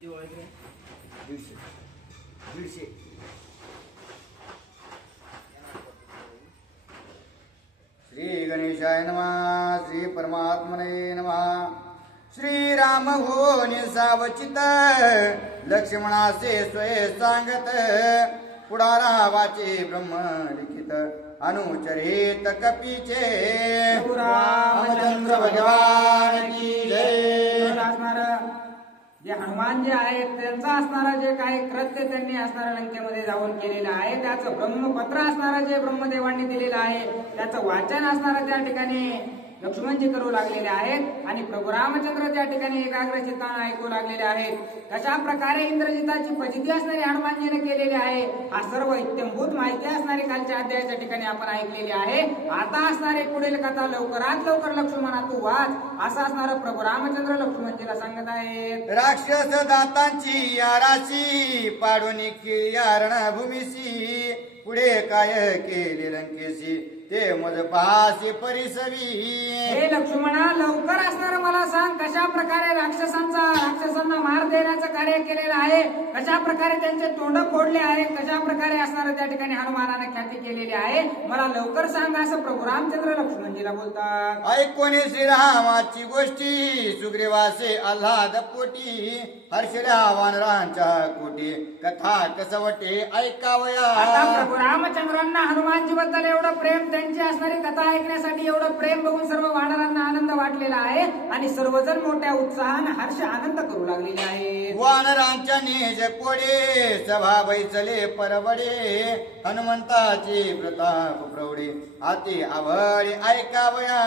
दीडशे दीडशे श्री गणेशाय नमः श्री परमात्मने नमः श्रीराम होऊन सावचित लक्ष्मणाचे स्वये सांगत पुढारा वाचे ब्रह्म लिखित अनुचरित कपीचे रामचंद्र भगवान की जय। जे हनुमान जे आहेत त्यांचा असणारा जे काही कृत्य त्यांनी असणाऱ्या लंकेमध्ये जाऊन केलेलं आहे त्याचं ब्रह्मपत्र असणारं जे ब्रह्मदेवांनी दिलेलं आहे त्याचं वाचन असणारं त्या ठिकाणी लक्ष्मणजी करू लागलेले आहेत आणि प्रभू रामचंद्र त्या ठिकाणी एकाग्र चित्ताने ऐकू लागलेले आहेत। कशा प्रकारे इंद्रजिताची फजिती असणारी हनुमानजीने केलेली आहे हा सर्व इत्यंभूत माहिती असणारी कालच्या अध्यायाच्या ठिकाणी आपण ऐकलेली आहे। आता असणारी पुढील कथा लवकरात लवकर लक्ष्मणा तू वाच असं असणारं प्रभू रामचंद्र लक्ष्मणजीला सांगत आहेत। राक्षस दातांची याराशी पाडून या रणभूमीशी पुढे काय केले लंकेशी ते मज पासी परिसवी। हे लक्ष्मणा लवकर असणार मला सांग कशा प्रकारे राक्षसांना मार देण्याचं कार्य केलेलं आहे, कशा प्रकारे त्यांचे तोंड फोडले आहेत, कशा प्रकारे असणार त्या ठिकाणी हनुमानाने ख्याती केलेली आहे मला लवकर सांग असं प्रभू रामचंद्र लक्ष्मणजीला बोलतात। ऐकोने श्रीरामाची गोष्टी सुग्रीवासे आल्हाद पोटी हर्षल्या वानरांच्या कोटी कथा कसवटे ऐकावया। आता प्रभू रामचंद्रांना हनुमानजी बद्दल एवढं प्रेम त्यांची असणारी कथा ऐकण्यासाठी एवढं प्रेम बघून सर्व वानरांना आनंद वाटलेला आहे आणि सर्वजण मोठ्या उत्साहाने हर्ष आनंद करू लागलेले आहेत। वानरांच्या निज कोडे सभा बैचले परवडे हनुमंताची प्रताप प्रौढे हाती आवडे ऐकावया।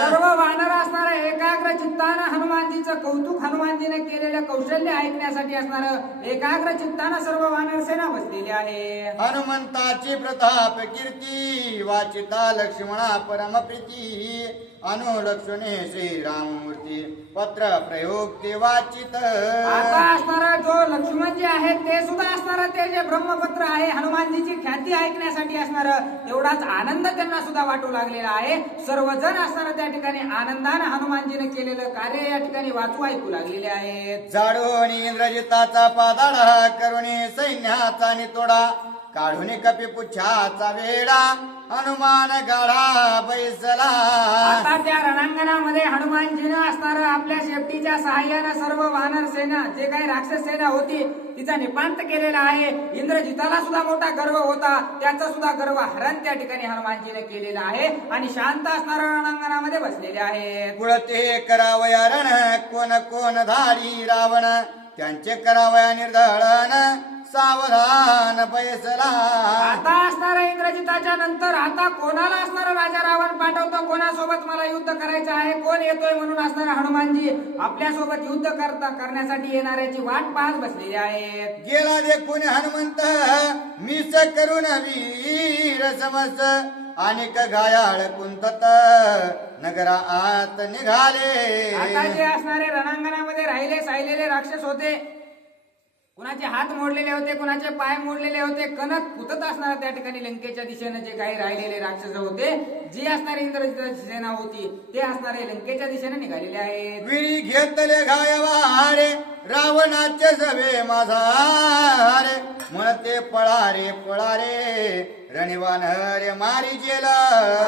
सर्व वानर असणारा एकाग्र चित्तानं हनुमानजीचं कौतुक हनुमानजीने केलेलं कौशल्य ऐकण्यासाठी असणारं एकाग्र चित्तानं सर्व वानर सेना बसलेली आहे। हनुमंताची प्रताप कीर्ती वाचिता लक्ष्मणा परम प्रीती अनुलक्षणे श्रीराम मूर्ती पत्र प्रयोग ते वाचित। आता असणारा जो लक्ष्मणजी आहेत ते सुद्धा असणारं ते जे ब्रह्मपत्र आहे हनुमानजीची ख्याती ऐकण्यासाठी असणारं तेवढाच आनंद त्यांना सुद्धा वाटू लागलेला आहे। सर्वजण असणारं त्या ठिकाणी आनंदाने हनुमानजीने केलेलं कार्य या ठिकाणी वाचू ऐकू लागलेले आहेत। जाडून इंद्रजिताचा पादाडा करुणी सैन्याचा नितोडा काढून कपी पुच्छाचा वेडा हनुमान गाढा बैसला। आता त्या रणांगणामध्ये हनुमानजीनं असणारं आपल्या शेपटीच्या सहाय्यानं सर्व वानर सेना जे काही राक्षस सेना होती तिचा निपांत केलेला आहे। इंद्रजिताला सुद्धा मोठा गर्व होता त्याचा सुद्धा गर्व हरण त्या ठिकाणी हनुमानजीने केलेला आहे आणि शांत असणाऱ्या रणांगणामध्ये बसलेले आहेत। पुढते करावया रण कोण कोण धाडी रावण त्यांचे करावया निर्धळण सावधान बैसला। आता असणारा इंद्रजिताच्या नंतर आता कोणाला असणारा राजा रावण पाठवतो, कोणासोबत मला युद्ध करायचं आहे, कोण येतोय म्हणून असणारा हनुमानजी आपल्या सोबत युद्ध करण्यासाठी येणाऱ्याची वाट पाहत बसलेली आहेत। गेला देखून हनुमंत मीच करून वीर समस्त अनेक घायाळ कुंतत नगरा आत निघाले। आता जे असणारे रणांगणामध्ये राहिले सायलेले राक्षस होते, कुणाचे हात मोडलेले होते, कुणाचे पाय मोडलेले होते, कणक कुतत असणारा त्या ठिकाणी लंकेच्या दिशेने जे काही राहिलेले राक्षस होते जी असणारी इंद्रजिताची सेना होती ते असणारे लंकेच्या दिशेने निघालेले आहेत। विरी घेतले घायवारे रावणाचे सवे माझारे म्हणते पळारे पळारे रणिवान रे मारी जेला।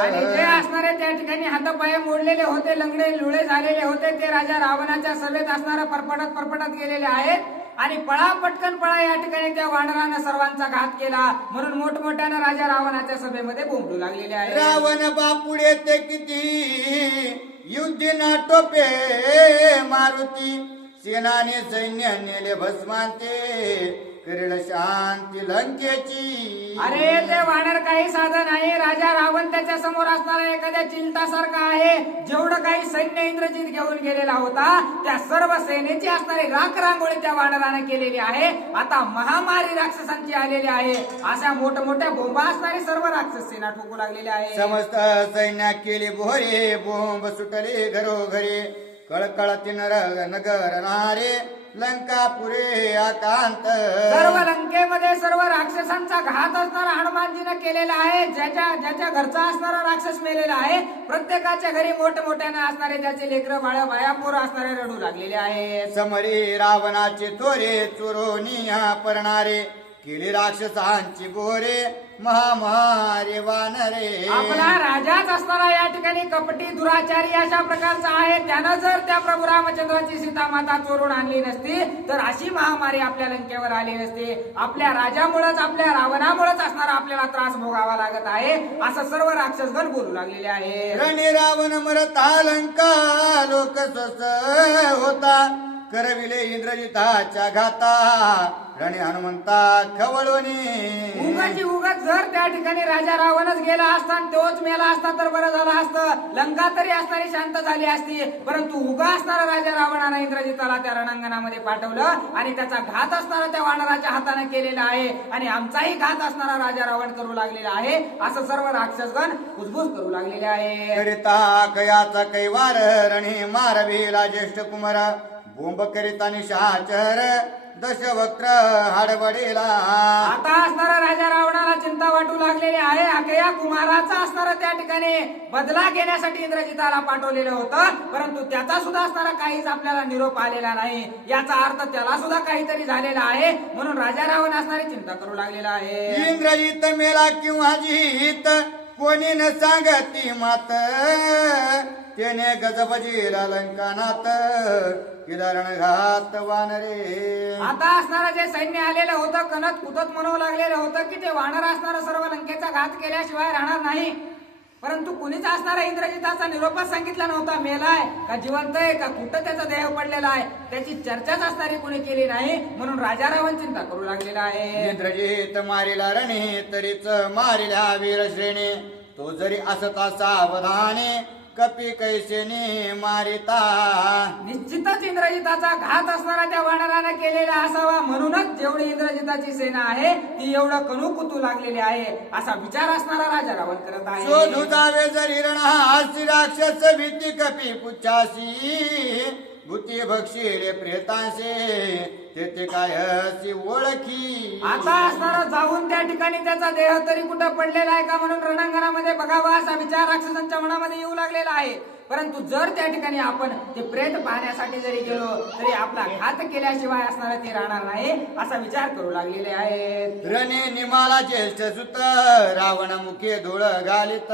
आणि जे असणारे त्या ठिकाणी हातपाय मोडलेले होते, लंगडे लुळे झालेले होते ते राजा रावणाच्या सभेत असणारा परपटत गेलेले आहेत आणि पळा पटकन पळा या ठिकाणी त्या वानरानं सर्वांचा घात केला म्हणून मोठमोठ्यानं राजा रावणाच्या सभेमध्ये बोंबलू लागलेले आहे। रावण बापुडे ते किती युद्ध नाटोपे मारुती सेनाने सैन्य नेले भस्मांते करेल शांती लंकेची। अरे ते वानर काही साधन आहे, राजा रावण त्याच्या समोर असणारा एखाद्या चिलटासारखा आहे। जेवढं काही सैन्य इंद्रजित घेऊन गेलेला होता त्या सर्व सेनेची असणारी राख रांगोळी त्या वानराने केलेली आहे। आता महामारी राक्षसांची आलेली आहे, अशा मोठमोठ्या बोंबा असणारी सर्व राक्षस सेना ठोकू लागलेली आहे। समस्त सैन्या केली बोहरे बोंब सुटले घरोघरी कळकळती नगर नारे लंकापुरे आकांत. सर्व लंकेमध्ये सर्व राक्षसांचा घात असणारा हनुमानजीनं केलेला आहे. ज्याच्या ज्याच्या घरचा असणारा राक्षस मेलेला आहे. प्रत्येकाच्या घरी मोठमोठ्याने असणारे त्याचे लेकरं बाळा बाया पोरं असणारे रडू लागलेले आहेत. समरी रावणाचे थोरे चोरोनिया परणारे केले राक्षसांची गोरे महामारे वानरे. आपला राजाच असणारा या ठिकाणी कपटी दुराचारी अशा प्रकारचा आहे. त्यानं जर त्या प्रभू रामचंद्राची सीता माता चोरून आणली नसती तर अशी महामारी आपल्या लंकेवर आली नसती. आपल्या राजामुळेच आपल्या रावणामुळेच असणारा आपल्याला त्रास भोगावा लागत आहे असं सर्व राक्षसगण बोलू लागलेले आहे. रणे रावण मरता लंका लोक स्वस्त होता करविले इंद्रजिताच्या घाता रणे हनुमंता खवळोनी. उगाची उगाच जर त्या ठिकाणी राजा रावणच गेला असता आणि तोच मेला असता तर बरं झालं असतं. लंका तरी असणारी शांत झाली असती. परंतु उगा असणारा राजा रावणानं इंद्रजिताला त्या रणांगणामध्ये पाठवलं आणि त्याचा घात असणारा त्या वानराच्या हाताने केलेला आहे आणि आमचाही घात असणारा राजा रावण करू लागलेला आहे असं सर्व राक्षसगण कुजबुज करू लागलेले आहे. करिता कयाचा कैवार रणे मारविला ज्येष्ठ कुमार बोंब करिता निशाचर दशवक्त्र हाडबडेला. आता असणारा राजा रावणाला चिंता वाटू लागलेली आहे. अकया कुमाराचा असणारा त्या ठिकाणी बदला घेण्यासाठी इंद्रजिताला पाठवलेलं होतं. परंतु त्याचा सुद्धा असणारा काहीच आपल्याला निरोप आलेला नाही. याचा अर्थ त्याला सुद्धा काहीतरी झालेला आहे. म्हणून राजा रावण असणारी चिंता करू लागलेला आहे. इंद्रजित मेला किंवा जीत कोणी न सांगती मात त्याने गजबजीला लंकानात किदारण घात वानरे. आता असणारं जे सैन्य आलेलं होतं कणत कुतत म्हणू लागलेलं होतं की ते वानर असणारं सर्व लंकेचा घात केल्याशिवाय राहणार नाही. परंतु कुणीच असणारा इंद्रजिताचा निरोपच सांगितला नव्हता. मेलाय का जिवंत आहे का कुठं त्याचा देह पडलेला आहे त्याची चर्चाच असणारी कुणी केली नाही. म्हणून राजा रावण चिंता करू लागलेला आहे. इंद्रजित मारिला रणे तरीच मारिला वीरश्रेणी तो जरी असता सावधाने कपी कैसेने मारिता. निश्चितच इंद्रजिताचा घात असणारा त्या वानराने केलेला असावा. म्हणूनच जेवढी इंद्रजिताची सेना आहे ती एवढं कणू कुतू लागलेली आहे असा विचार असणारा राजा रावण करत आहे. शोधू जावे जरी रणहासी राक्षस भीती कपी पुच्छासी भूती भक्षिले प्रेतांसे तेथे काय हसी ओळखी. आता असणारा जाऊन त्या ठिकाणी त्याचा देह तरी कुठं पडलेला आहे का म्हणून रणांगणामध्ये बघावा असा विचार राक्षसांच्या मनामध्ये येऊ लागलेला आहे. परंतु जर त्या ठिकाणी आपण ते प्रेत पाहण्यासाठी जरी गेलो तरी आपला घात केल्याशिवाय असणारा ते राहणार नाही असा विचार करू लागलेले आहेत. रणे निमाला ज्येष्ठ सुत रावण मुखे धूळ घालित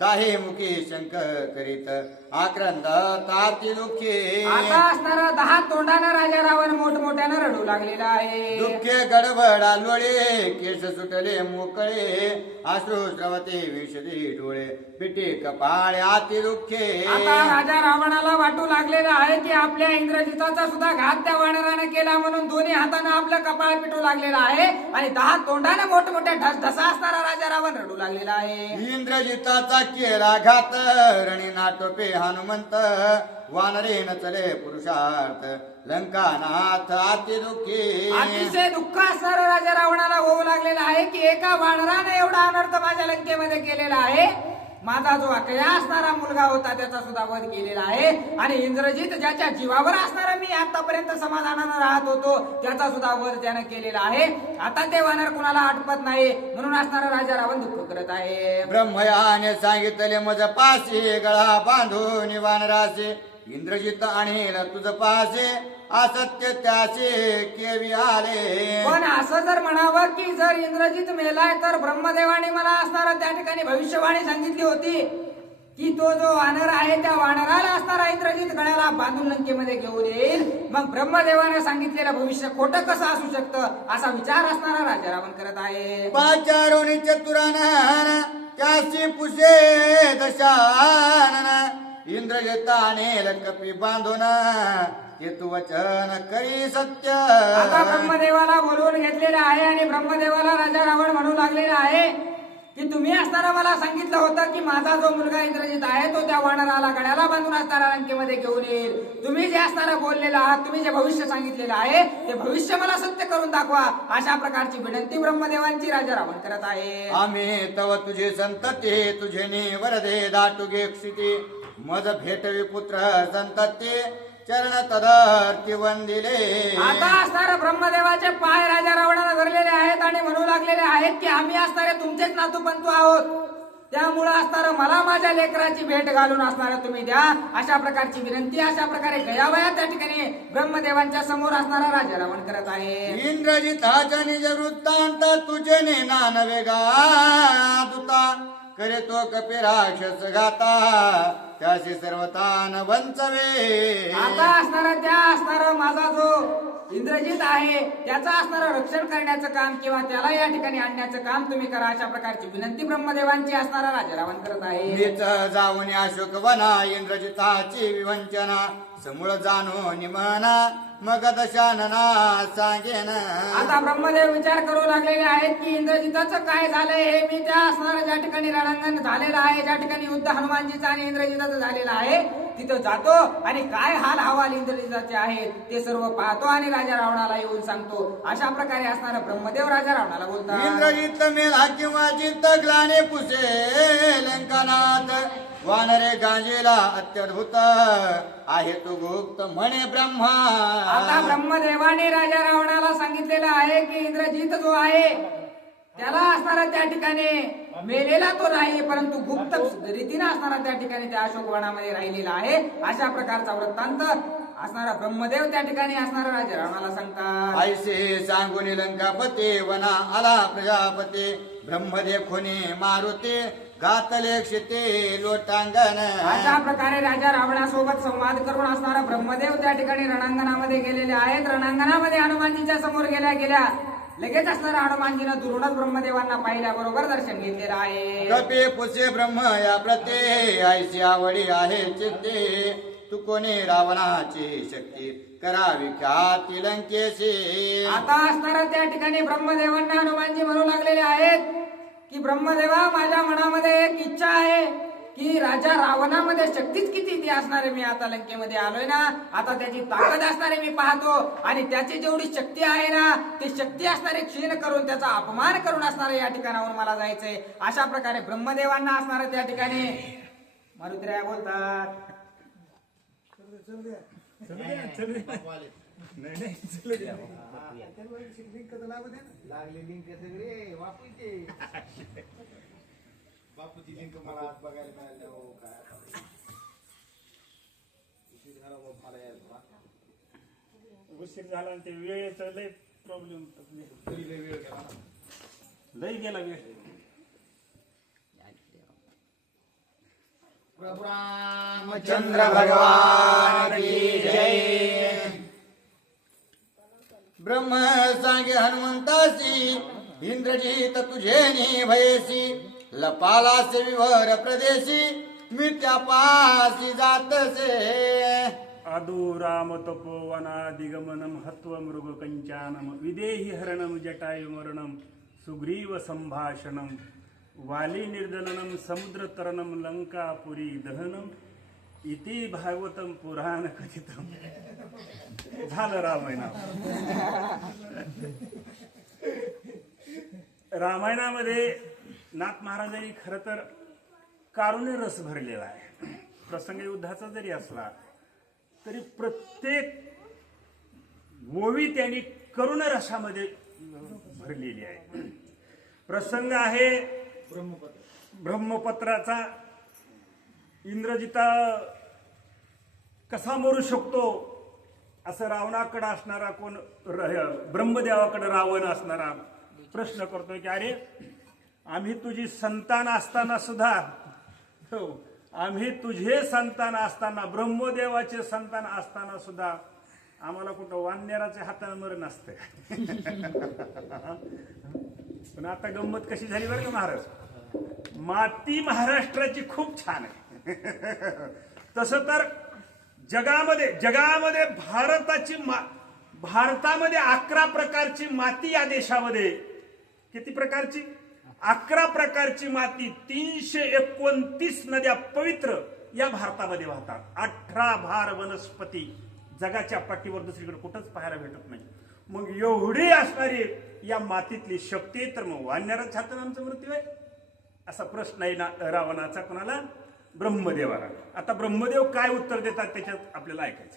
दाहे मुखे शंक करीत आक्रंद ताती दुःखे. आता असणारा 10 तोंडानं राजा रावण मोठमोठ्यानं रडू लागलेला आहे. दुःखे गडबड आलोळे केस सुटले मोकळे अश्रू श्रवते विषदी डोळे पिटे कपाळे आती दुःखे. आता राजा रावणाला वाटू लागलेला आहे की आपल्या इंद्रजिताचा सुद्धा घात त्या वानरानं केला म्हणून दोन्ही हातानं आपलं कपाळ पिटू लागलेला आहे आणि 10 तोंडानं मोठमोठ्या ढसा असणारा राजा रावण रडू लागलेला आहे. इंद्रजिताचा केला घात रणी नाटोपे हनुमंत वानरे न चले पुरुषार्थ लंकानाथ अति दुःखी. अतिशय दुःख असणारा राजा रावणाला होऊ लागलेला आहे की एका वानराने एवढा अनर्थ माझ्या लंकेमध्ये केलेला आहे. माझा जो अकया असणारा मुलगा होता त्याचा सुद्धा वध केलेला आहे आणि इंद्रजित ज्याच्या जीवावर असणारा मी आतापर्यंत समाधानानं राहत होतो त्याचा सुद्धा वध त्यानं केलेला आहे. आता ते वानर कुणाला आटपत नाही म्हणून असणारा राजा रावण दुःख करत आहे. ब्रह्मयाने सांगितले मज पाशी गळा बांधून वानरासे इंद्रजित आणेल तुझ पासे असत्य त्याचे केवी आले. पण असं जर म्हणावं की जर इंद्रजित मेलाय तर ब्रह्मदेवाने मला असणारा त्या ठिकाणी भविष्यवाणी सांगितली होती की तो जो वानर आहे त्या वानराला असणारा इंद्रजित गळ्याला बांधून लंकेमध्ये घेऊन येईल. मग ब्रह्मदेवाने सांगितलेलं भविष्य खोटं कसं असू शकतं असा विचार असणारा राजा रावण करत आहे. पाचारोणी चतुरान त्याशी पुषे दशानन इंद्रजिताने कपी बांधून ते तू वचन करी सत्य. आता ब्रह्मदेवाला बोलवून घेतलेलं आहे आणि ब्रह्मदेवाला राजा रावण म्हणू लागलेला आहे की तुम्ही असताना मला सांगितलं होतं की माझा जो मुलगा इंद्रजित आहे तो त्या वानराला गळ्याला बांधून असणारा लंकेमध्ये घेऊन येईल. तुम्ही जे असणारा बोललेला आहात तुम्ही जे भविष्य सांगितलेलं आहे ते भविष्य मला सत्य करून दाखवा अशा प्रकारची विनंती ब्रह्मदेवांची राजा रावण करत आहे. आम्ही तव तुझे संतते तुझे वरदे दाटुगे क्षिती मज भेटवी पुत्र संतते चरण तदर्थी वंदिले. आता असणारे ब्रह्मदेवाचे पाय राजा रावणाला धरलेले आहेत आणि म्हणू लागलेले आहेत की आम्ही असणारे तुमचेच नातू पंतू आहोत, त्यामुळं असणारं मला माझ्या लेकराची भेट घालून असणारं तुम्ही द्या, अशा प्रकारची विनंती अशा प्रकारे गयावया त्या ठिकाणी ब्रह्मदेवांच्या समोर असणारा राजा रावण करत आहे. इंद्रजिताच्या निज वृत्तांत तुझे नेना नवे गाता, करे तो कपी राक्षस गाता, त्याशी सर्वतान वंचवे. आता असणारा माझा जो इंद्रजित आहे त्याचं असणारं रक्षण करण्याचं काम किंवा त्याला या ठिकाणी आणण्याचं काम तुम्ही करा, अशा प्रकारची विनंती ब्रह्मदेवांची असणारा राजा रावण करत आहे. मीच जाऊन अशोक वना इंद्रजिताची विवंचना, समूळ जाणो निमना मग दशानना सांगेन. आता ब्रह्मदेव विचार करू लागलेले आहेत की इंद्रजिताचं काय झालंय हे मी त्या असणारं ज्या ठिकाणी रणांगण झालेलं आहे, ज्या ठिकाणी युद्ध हनुमानजीचं आणि इंद्रजिताचं झालेलं आहे, तिथं जातो आणि काय हाल हवाल इंद्रजिताचे आहेत ते सर्व पाहतो आणि राजा रावणाला येऊन सांगतो, अशा प्रकारे असणारा ब्रह्मदेव राजा रावणाला बोलतात. इंद्रजित मेला किंवा चित्त ग्लाने पुसे लंकानाथ, वानरे गांजेला अत्यद्भुत आहे तू गुप्त म्हणे ब्रह्मा. आता ब्रह्मदेवाने राजा रावणाला सांगितलेलं आहे की इंद्रजित जो आहे त्याला असणारा त्या ठिकाणी मेलेला तो नाही, परंतु गुप्त रीतीने असणारा त्या ठिकाणी त्या अशोकवनामध्ये राहिलेला आहे, अशा प्रकारचा वृत्तांत असणारा ब्रह्मदेव त्या ठिकाणी असणारा राजा रावणाला सांगतात. ऐसे सांगून लंकापती वना आला प्रजापती, ब्रह्मदेव खोने मारुते घातले क्षिते लोटांगण. अशा प्रकारे राजा रावणासोबत संवाद करून असणारा ब्रह्मदेव त्या ठिकाणी रणांगणामध्ये गेलेले आहेत. रणांगणामध्ये हनुमानजीच्या समोर गेल्या लगेच असणारा हनुमानजीनं दुरूनच ब्रह्मदेवांना पाहिल्याबरोबर दर्शन घेतलेलं आहे. कपे पुसे ब्रह्म या प्रते, ऐशी आवडी आहे चित्ते, तू कोणी रावणाची शक्ती करावी ख्याती लंकेशी. आता असणारा त्या ठिकाणी ब्रह्मदेवांना हनुमानजी म्हणू लागलेले आहेत की ब्रह्मदेवा, माझ्या मनामध्ये एक इच्छा आहे की राजा रावणामध्ये शक्तीच किती ती असणारे, मी आता लंकेमध्ये आलोय ना, आता त्याची ताकद असणारे मी पाहतो आणि त्याची जेवढी शक्ती आहे ना ती शक्ती असणारे क्षीण करून त्याचा अपमान करून असणारे या ठिकाणावरून मला जायचंय, अशा प्रकारे ब्रह्मदेवांना असणारे त्या ठिकाणी मारुतीराया बोलतात. बापूची लिंक मला आज बघायला मिळाली. हो काय उशीर झाला मग मला यायला. उशीर झाला आणि ते वेळेचा लय प्रॉब्लेम तरी लय वेळ गेला. लय गेला वेळ. प्रभू रामचंद्र भगवान की जय. ब्रह्म सांगे हनुमंतासी, इंद्रजित तुझे भयसी, लपालासे विवर प्रदेशी, मित्यापासी जातसे. आदू राम तपोवना दिगमनम हत्व मृग कंचानम, विदेही हरणम जटायु मरणम, सुग्रीव संभाषणम, वाली निर्दलनम समुद्र तरणम, लंकापुरी दहनम, इति भागवतम पुराण कथितम. झालं रामायण. रामायणामध्ये नाथ महाराजांनी खरं तर कारुण्य रस भरलेला आहे. प्रसंग युद्धाचा जरी असला तरी प्रत्येक ओवी त्यांनी करुण रसामध्ये भरलेली आहे. प्रसंग आहे ब्रह्मपत्राचा. इंद्रजिता कसा मरू शकतो असं रावणाकडे असणारा कोण ब्रह्मदेवाकडे रावण असणारा प्रश्न करतोय की अरे आम्ही तुझी संतान असताना सुद्धा, हो आम्ही तुझे संतान असताना, ब्रह्मदेवाचे संतान असताना सुद्धा आम्हाला कुठं वाननेराच्या हाताने मरण असते. पण आता गंमत कशी झाली बरं का महाराज, माती महाराष्ट्राची खूप छान आहे. तसं तर जगामध्ये भारतामध्ये 11 प्रकारची माती, या देशामध्ये किती प्रकारची? 11 प्रकारची माती, 329 नद्या पवित्र या भारतामध्ये वाहतात. 18 भार वनस्पती जगाच्या पाठीवर दुसरीकडे कुठंच पाहायला भेटत नाही. मग एवढी असणारी या मातीतली शक्ती, तर मग वानराच्या हाताने आमचा मृत्यू आहे असा प्रश्न आहे ना रावणाचा. कोणाला? ब्रह्मदेवाला. आता ब्रह्मदेव काय उत्तर देतात त्याच्यात आपल्याला ऐकायचं.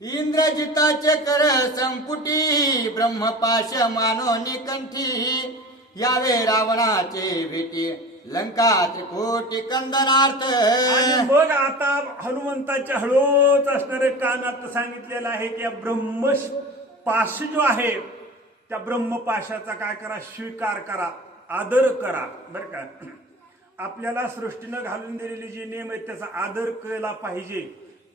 इंद्रजिताचे कर संपुटी ब्रह्मपाश मानो निकंठी यावे रावणाचे भेटी लंका त्रिकोटी कंदनार्थ. आणि मग आता हनुमंताच्या हळूच असणारे कानात सांगितलेलं आहे की या ब्रह्मपाश जो आहे त्या ब्रह्मपाशाचा काय करा, स्वीकार करा, आदर करा. बरं का, आपल्याला सृष्टीनं घालून दिलेले जे नियम आहेत त्याचा आदर केला पाहिजे.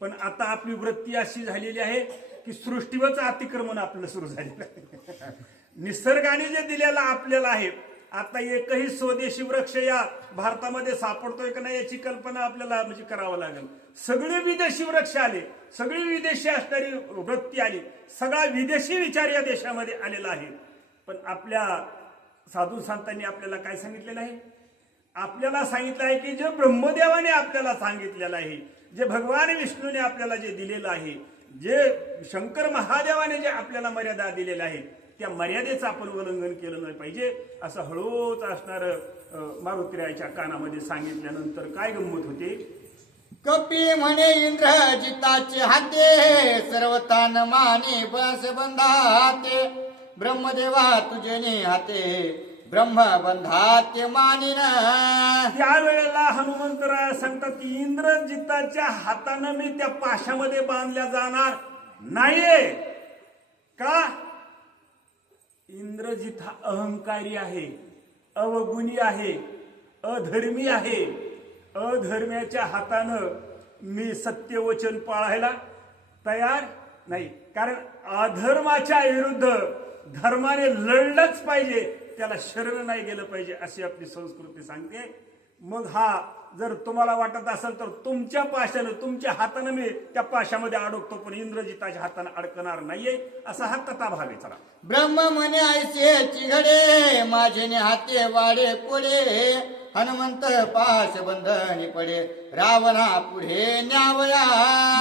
पण आता आपली वृत्ती अशी झालेली आहे की सृष्टीवरच अतिक्रमण आपलं सुरू झालेलं आहे. निसर्गाने जे दिलेलं आपल्याला आहे, आता एकही स्वदेशी वृक्ष या भारतामध्ये सापडतोय का नाही याची कल्पना आपल्याला म्हणजे करावं लागेल. सगळे विदेशी वृक्ष आले, सगळी विदेशी असणारी वृत्ती आली, सगळा विदेशी विचार या देशामध्ये आलेला आहे. पण आपल्या साधू संतांनी आपल्याला काय सांगितलेलं आहे? आपल्याला सांगितलं आहे की जे ब्रह्मदेवाने आपल्याला सांगितलेलं आहे, जे भगवान विष्णूने आपल्याला जे दिलेलं आहे, जे शंकर महादेवाने जे आपल्याला मर्यादा दिलेल्या आहेत, त्या मर्यादेचं आपण उल्लंघन केलं नाही पाहिजे असं हळूच असणार मारुतीरायाच्या कानामध्ये सांगितल्यानंतर काय गंमत होते. कपी म्हणे इंद्रजिताचे हाते सर्वतान माने बस बंधाते ब्रह्मदेवा तुझे हाते ब्रह्मबंधाते मानिन. त्यावेळेला हनुमंतराय सांगतात की इंद्रजिताच्या हातानं मी त्या पाशामध्ये बांधल्या जाणार नाहीये. का? इंद्रजित हा अहंकारी आहे, अवगुणी आहे, अधर्मी आहे. अधर्म्याच्या हातानं मी सत्यवचन पाळायला तयार नाही. कारण अधर्माच्या विरुद्ध धर्माने लढलंच पाहिजे, त्याला शरण नाही गेलं पाहिजे अशी आपली संस्कृती सांगते. मग हा जर तुम्हाला वाटत असेल तर तुमच्या पाशानं, तुमच्या हातानं मी त्या पाशामध्ये अडकतो, पण इंद्रजिताच्या हातानं अडकणार नाहीये असा हा कथाभाग आहे. चला. ब्रह्म म्हणे ऐसे चिघडे माझे हाते वाडे कोडे हनुमंत पाश बंधनी पडे रावणा पुढे न्यावया.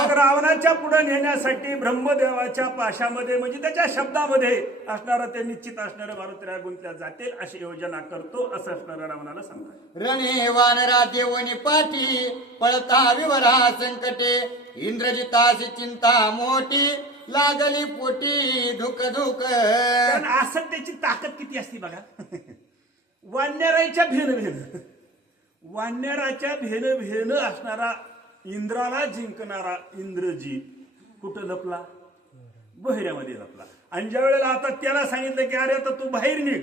मग रावणाच्या पुढे नेण्यासाठी ब्रह्मदेवाच्या पाशामध्ये म्हणजे त्याच्या शब्दामध्ये असणारं ते निश्चित असणारं मारुतीराय गुंतल्या जातील अशी योजना करतो असं असणारं रावणाला सांगतात. रणे वानरा देवनी पाठी पळता विवरा संकटे इंद्रजिताची चिंता मोठी लागली पोटी धुक धुक. कारण असं त्याची ताकद किती असती बघा. वानराच्या भेन असणारा इंद्राला जिंकणारा इंद्रजित कुठं लपला? बहिऱ्यामध्ये लपला. आणि ज्या वेळेला आता त्याला सांगितलं की अरे आता तू बाहेर निघ,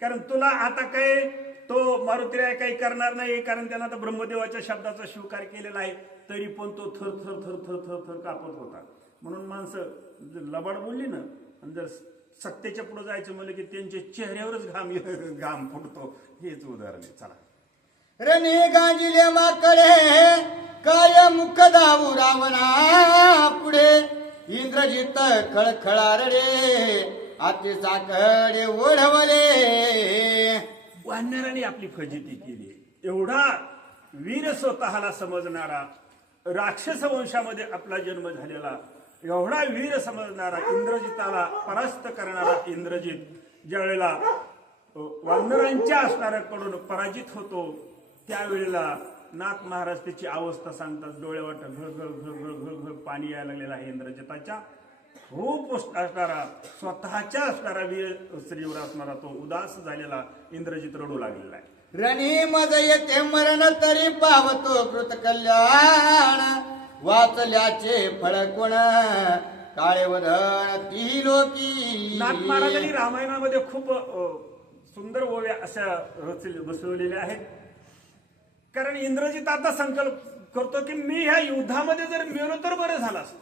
कारण तुला आता काय तो मारुतीराय काही करणार नाही, कारण त्यानं आता ब्रह्मदेवाच्या शब्दाचा स्वीकार केलेला आहे. तरी पण तो थर थर थर थर थर थर कापत होता. म्हणून माणसं लबाड बोलली ना, आणि जर सत्तेच्या पुढे जायचं म्हणलं की त्यांच्या चेहऱ्यावरच घाम फुटतो. हेच उदाहरण आहे. चला. रणे गांजिले माकडे काय मुख दाऊ रावणा पुढे इंद्रजित खळखळा रडे आती साकडे ओढवले. वानराने आपली फजिती केली. एवढा वीर स्वतःला समजणारा, राक्षस वंशामध्ये आपला जन्म झालेला, एवढा वीर समजणारा, इंद्रजिताला परास्त करणारा इंद्रजित ज्या वेळेला वानरांच्या असणाऱ्याकडून पराजित होतो त्यावेळेला नाथ महाराज त्याची अवस्था सांगतात. डोळ्यावाट घळ घळ घळ घळ घळ घळ पाणी यायला लागलेला आहे इंद्रजिताच्या. खूप असणारा, स्वतःच्या असणारा वीर स्त्रीवर असणारा तो उदास झालेला इंद्रजित रडू लागलेला आहे. रणी मज येते मरण तरी पावतो कृत कल्याण वाचल्याचे फळ कोण काळे वधन ती लोकी. नाथ महाराजांनी रामायणामध्ये खूप सुंदर ओव्या अशा बसवलेल्या आहेत. कारण इंद्रजित आता संकल्प करतो की मी ह्या युद्धामध्ये जर मेलो तर बरं झालं असतं.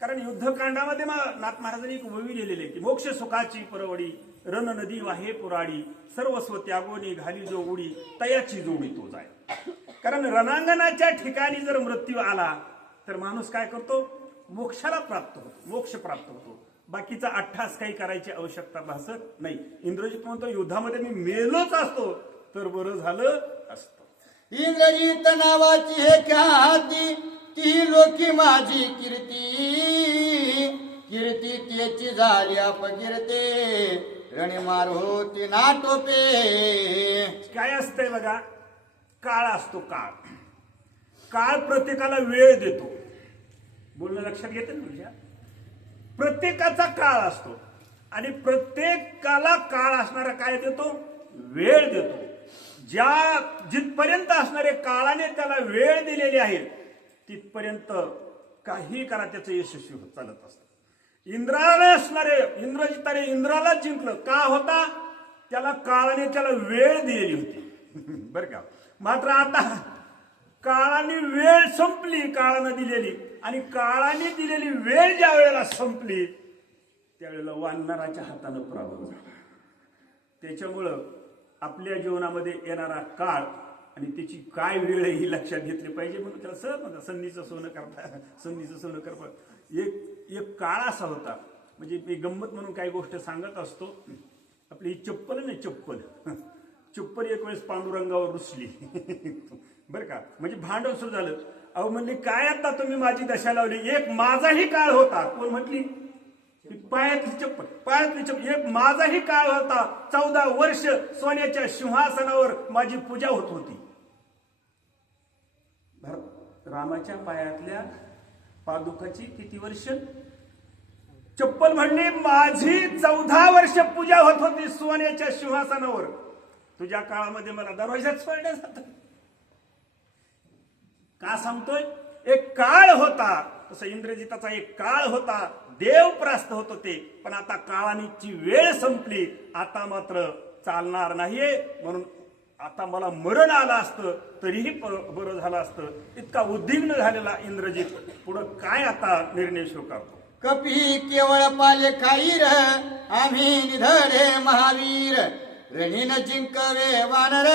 कारण युद्धकांडामध्ये नाथ महाराजांनी एक ओवी लिहिलेली आहे की मोक्ष सुखाची परवडी रण नदी वाहे पुराडी सर्वस्व त्यागोनी घाली जो उडी तयाची जोडी तो जाय. कारण रणांगणाच्या ठिकाणी जर मृत्यू आला तर माणूस काय करतो? मोक्षाला प्राप्त होतो, मोक्ष प्राप्त होतो. बाकीचा अठ्ठास काही करायची आवश्यकता भासत नाही. इंद्रजित म्हणतो युद्धामध्ये मी मेलोच असतो तर बरं झालं असतं. इंद्रजित नावाची हे ख्याती ती लोकी माझी कीर्ती कीर्ती त्याची झाली अपकीर्ते रणे मार होती ना टोपे. काय असतंय बघा, काळ असतो. काळ प्रत्येकाला वेळ देतो. बोलणं लक्षात घेते ना तुझ्या? प्रत्येकाचा काळ असतो आणि प्रत्येकाला काळ असणारा काय देतो? वेळ देतो. जिथपर्यंत असणारे काळाने त्याला वेळ दिलेली आहे तिथपर्यंत काही करा त्याचं यशस्वी होत चालत असत. इंद्राला असणारे इंद्रजिताने इंद्राला जिंकलं का होता? त्याला काळाने त्याला वेळ दिलेली होती बर का. मात्र आता काळाने वेळ संपली, काळानं दिलेली, आणि काळाने दिलेली वेळ ज्या वेळेला संपली त्यावेळेला वानराच्या हातानं पराभव झाला. त्याच्यामुळं आपल्या जीवनामध्ये येणारा काळ आणि त्याची काय वेळ आहे ही लक्षात घेतली पाहिजे. म्हणून त्याला सहज म्हणतात संधीचं सोनं करता, संधीचं सोनं करता. एक काळ असा होता, म्हणजे मी गंमत म्हणून काही गोष्ट सांगत असतो. आपली चप्पल नाही, चप्पल एक वेळेस पांडुरंगावर रुसली बरं का. म्हणजे भांडण सुरू झालं. अहो म्हणली काय आता तुम्ही माझी दशा लावली, एक माझाही काळ होता. कोण म्हटली? पायातली चप्पल. एक माझाही काळ होता, 14 वर्ष सोन्याच्या सिंहासनावर माझी पूजा होत होती. रामाच्या पायातल्या पादुकाची किती वर्ष? चप्पल म्हणली माझी 14 वर्ष पूजा होत होती सोन्याच्या सिंहासनावर. तुझ्या काळामध्ये मला दरवाजात सोडलं जातं. का सांगतोय? एक काळ होता, तसं इंद्रजिताचा एक काळ होता, देवप्रास्त होत होते. पण आता काळाची वेळ संपली, आता मात्र चालणार नाहीये. म्हणून आता मला मरण आलं असतं तरीही बरं झालं असतं. इतका उद्विग्न झालेला इंद्रजित पुढं काय आता निर्णय स्वीकारतो? कपी केवळ पाले खाईर आम्ही निधडे महावीर रणीन जिंकवे वानर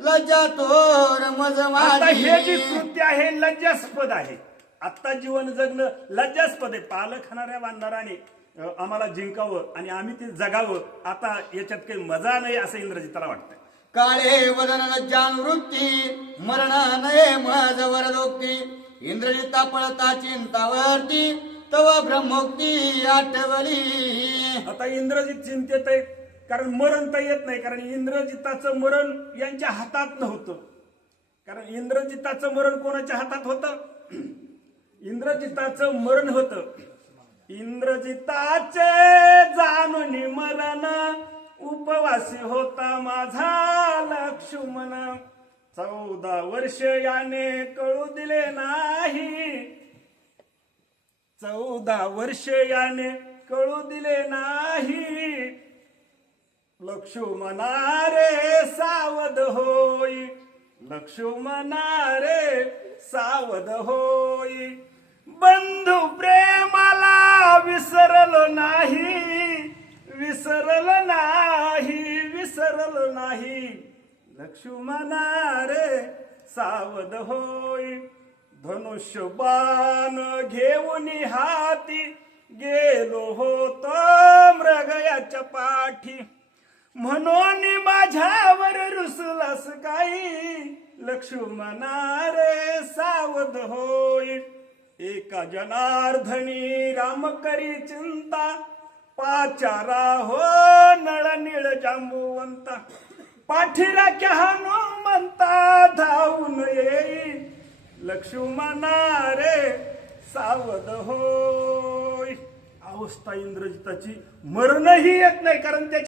लज्जा तोर मज आता हे जे माझी. कृत्य आहे लज्जास्पद आहे. आता जीवन जगणं लज्जास्पद आहे. पाल खाणाऱ्या वानराने आम्हाला जिंकावं आणि आम्ही ते जगावं, आता याच्यात काही मजा नाही असं इंद्रजिताला वाटतंय. काळे वदन लज्जानुवृत्ती मरण नये मज वरदोक्ती इंद्रजिता पळता चिंतावरती तव ब्रह्मोक्ती आठवली. आता इंद्रजित चिंतेत आहे, कारण मरण तर येत नाही. कारण इंद्रजिताचं मरण यांच्या हातात नव्हतं. कारण इंद्रजिताचं मरण कोणाच्या हातात होतं? इंद्रजिताचं मरण होतं. इंद्रजिताचे जाणून मरण उपवासी होता माझा लक्ष्मण. 14 वर्ष याने कळू दिले नाही, 14 वर्ष याने कळू दिले नाही. लक्ष्मणा रे सावध होई, लक्ष्मणा रे सावध होई. बंधू प्रेमाला विसरलो नाही, विसरलो नाही, विसरलो नाही. लक्ष्मणा रे सावध होई. धनुष्यबाण घेऊन हाती गेलो होतो मृगयाच्या पाठी. म्हणून माझ्यावर रुसलास काही, लक्ष्मणा रे सावध होई. एका जनार्दनी राम करी चिंता, पाचारा हो नळ निळ जांबुवंता. पाठीराख्या हनुमंता धावून येई, लक्ष्मणा रे सावध होय. अवस्था इंद्रजिताची मरणही येत नाही, कारण त्याच्या